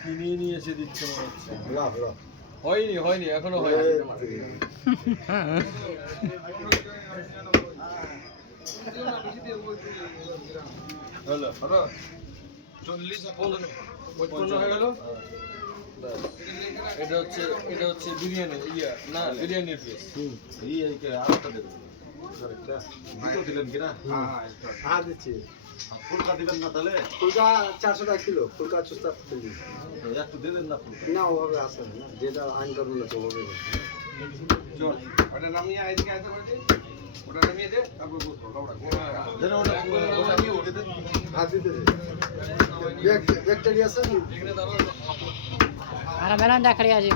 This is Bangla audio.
কিনে নিয়ে এসে দিচ্ছে মনে হচ্ছে। হয়নি এখনো হয়নি। এটা হচ্ছে বিরিয়ানি বিরিয়ানির পিস। দিলেন কিনা? দিচ্ছি। ফুলকা দিবেন না তাহলে? ফুলকা 400 টাকা কিলো, ফুলকা চুস্তা একটু দিলেন না ফুলকা? না ওভাবে আসে না, যেটা আইন কানুন আছে ওভাবে। ওটা নামিয়ে আইসকে আইতে বলছি, ওটা নামিয়ে দে, তারপর বসবো লবড়া। হাত দিতে দে। ব্যাকটেরিয়া আছে। আরে মেলান দেখা আছে।